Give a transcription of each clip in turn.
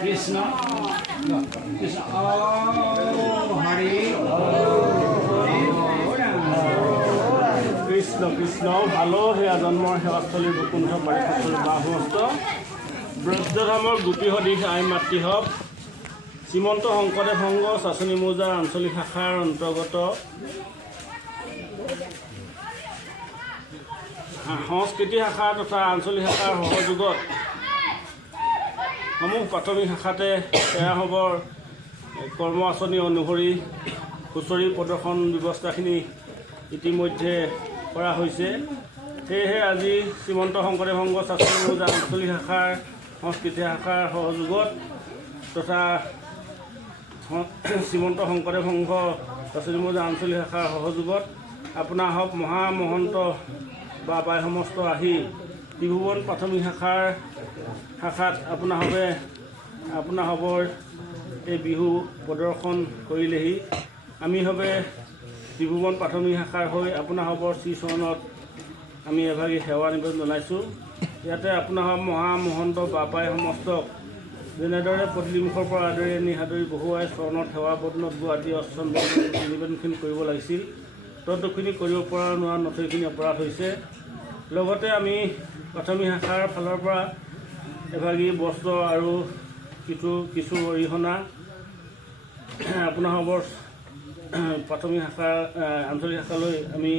Krishna, Krishna, Hari, Krishna, Krishna, ভালো সেয়া জন্মৰ সেৱাস্থলী বৈকুণ্ঠ পাৰিষদৰ বাহস্ত ব্ৰজধামৰ গোপী সদৃশ আই মাতৃ হওক শ্ৰীমন্ত শংকৰদেৱ সংঘ চাচনি মৌজাৰ আঞ্চলিক শাখাৰ অন্তৰ্গত সংস্কৃতি শাখা তথা আঞ্চলিক শাখাৰ সহযোগত সমূহ প্ৰাথমিক শাখাতে সেয়া হ'বৰ কৰ্ম আঁচনি অনুসৰি হুঁচৰি প্ৰদৰ্শন ব্যৱস্থাখিনি ইতিমধ্যে কৰা হৈছে। সেয়েহে আজি শ্ৰীমন্ত শংকৰদেৱ সংঘ চাচনি মৌজাৰ আঞ্চলিক শাখাৰ সংস্কৃতি শাখাৰ সহযোগত তথা শ্ৰীমন্ত শংকৰদেৱ সংঘ চাচনি মৌজাৰ আঞ্চলিক শাখাৰ সহযোগত আপোনাৰ হওক মহামহন্ত বা বাই সমস্ত আহি ত্ৰিভুৱন প্ৰাথমিক শাখাত আপোনাৰ হ'বৰ এই বিহু প্ৰদৰ্শন কৰিলেহি। আমি হবে ত্ৰিভুৱন প্ৰাথমিক শাখাৰ হৈ আপোনাৰ হ'বৰ শ্ৰীচৰণত আমি এভাগী সেৱা নিবেদন জনাইছোঁ। ইয়াতে আপোনাৰ মহামহন্ত বাপাই সমস্তক যেনেদৰে পদূলিমুখৰ পৰা আদৰি আনি সাদৰি বহুৱাই চৰণত সেৱা বদনত গো আদি অৰ্চন নিবেদনখিনি কৰিব লাগিছিল। তদখিনি কৰিব পৰা নোৱাৰা নথৈখিনি অপৰাধ হৈছে। লগতে আমি প্ৰাথমিক শাখাৰ ফালৰ পৰা এভাগী বস্ত্ৰ আৰু কিছু অৰিহণা আপোনাৰ হ'বৰ প্ৰাথমিক শাখা আঞ্চলিক শাখালৈ আমি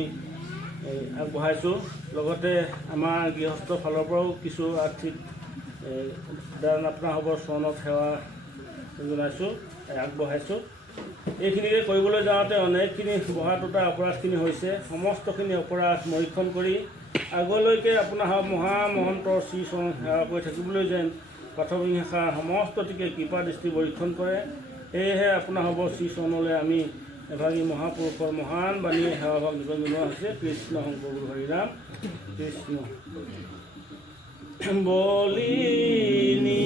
আগবঢ়াইছোঁ। লগতে আমাৰ গৃহস্থ ফালৰ পৰাও কিছু আৰ্থিক দান আপোনাৰ হ'বৰ চৰণত সেৱা জনাইছোঁ আগবঢ়াইছোঁ। এইখিনিকে কৰিবলৈ যাওঁতে অনেকখিনি বহা তোতা অপৰাধখিনি হৈছে। সমস্তখিনি অপৰাধ মৰীক্ষণ কৰি আগলৈকে আপোনাৰ মহামহন্তৰ শ্ৰীচৰণ সেৱা কৰি থাকিবলৈ যেন প্ৰাথমিক শাখাৰ সমস্তটিকে কৃপা দৃষ্টি পৰীক্ষণ কৰে। সেয়েহে আপোনাৰ হ'ব শ্ৰীচৰণলৈ আমি এভাগী মহাপুৰুষৰ মহান বাণীয়ে সেৱাভাগ নিবেদন জনোৱা হৈছে। কৃষ্ণ শংকৰ গুৰু হৰি ৰাম কৃষ্ণ বলিনী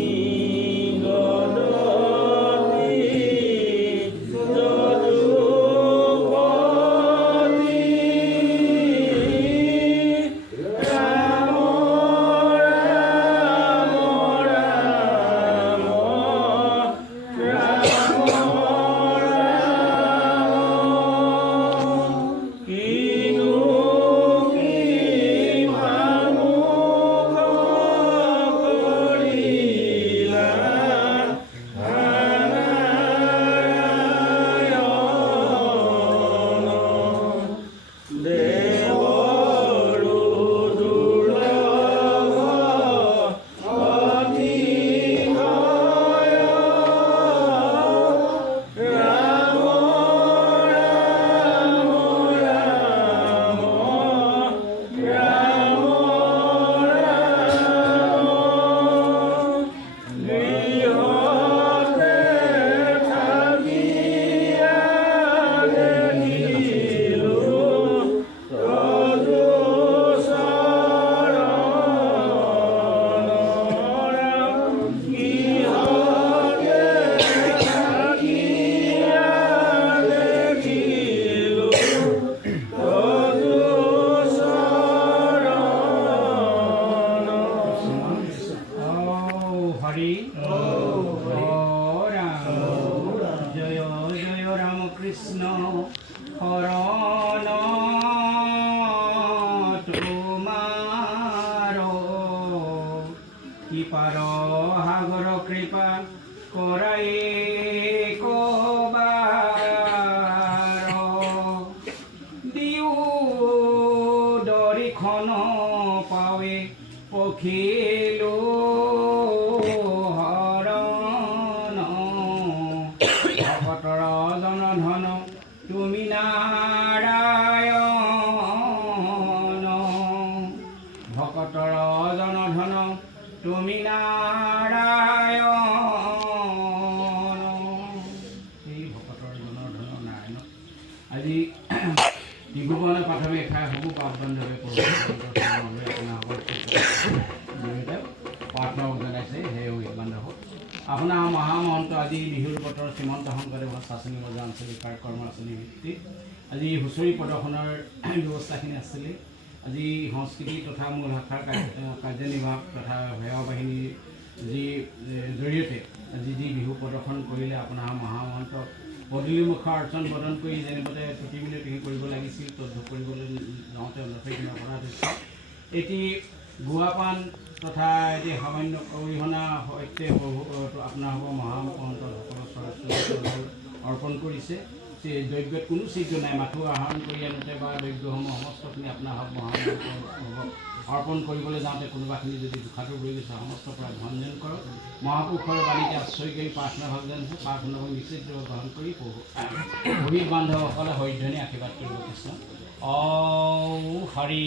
পাৰ সাগৰ কৃপা কৰাই কবাৰ দিও দৰিখন পাৱে পখিলো হৰণ ভকতৰ জনধন তুমি নাৰায়ণ ভকতৰ জনধন তুমি নাৰায়ণ এই ভকতৰ জনধন নাৰায়ণ আজি ত্ৰিভুৱন প্ৰাথমিক এষাৰ সমূহ পাঠবান্ধৱে প্ৰাৰ্থনা জনাইছে সেই বান্ধৱ আপোনাৰ মহামহন্ত আজি বিহুৰ বতৰ শ্ৰীমন্ত শংকৰদেৱ চাচনি বজা আঞ্চলিক কাৰ্যক্ৰম আঁচনি ভিত্তিত আজি হুঁচৰি প্ৰদৰ্শনৰ ব্যৱস্থাখিনি আছিলে আজি সংস্কৃতি তথা মূল শাখাৰ কাৰ্যনিৰ্বাহক তথা সেৱা বাহিনীৰ যি জৰিয়তে আজি যি বিহু প্ৰদৰ্শন কৰিলে আপোনাৰ মহামহন্ত পদূলিমুখৰ অৰ্চন বদন কৰি যেনেদৰে টুটি মিনতি কৰিব লাগিছিল তথ্য কৰিবলৈ যাওঁতে যথেষ্ট অপৰাধ হৈছে এটি গুৱাপান তথা এটি সামান্য অৰিহণা সৈতে আপোনাৰ হ'ব মহামহন্তসকলৰ অৰ্পণ কৰিছে সেই দ্ৰব্যত কোনো চিহ্ন নাই মাথো আহৰণ কৰি আনোতে বা দ্ৰব্যসমূহ সমস্তখিনি আপোনাৰ হওক মহামহন্ত অৰ্পণ কৰিবলৈ যাওঁতে কোনোবাখিনি যদি দুখাটো ৰৈ গৈছে সমস্ত পৰা ভঞ্জন কৰক মহাপুৰুষৰ বাণীতে আশ্ৰয় কৰি প্ৰাৰ্থনা ভাগ জানিছোঁ প্ৰাৰ্থনাবোৰ নিশ্চিত গ্ৰহণ কৰি শহীদ বান্ধৱসকলে হৰিধ্বনি আশীৰ্বাদ কৰিব কৃষ্ণ ঔ হৰি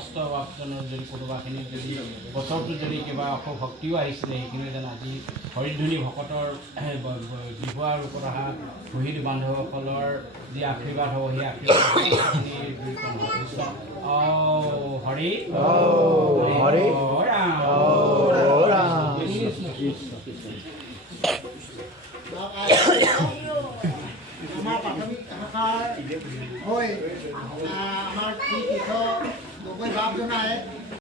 সমস্ত বাপজনৰ যদি কোনোবাখিনিত যদি বছৰটো যদি কিবা অপভক্তিও আহিছিলে সেইখিনি যেন আজি হৰিধ্বনি ভকতৰ জিহুৱাৰ ৰূপত অহা শহীদ বান্ধৱসকলৰ যি আশীৰ্বাদ হ'ব সেই আশীৰ্বাদ হৰি হৰি আমাৰ প্ৰাথমিক শাখাৰ হৈ আমাৰ শ্ৰী তীৰ্থ গগৈ বাপ জনাই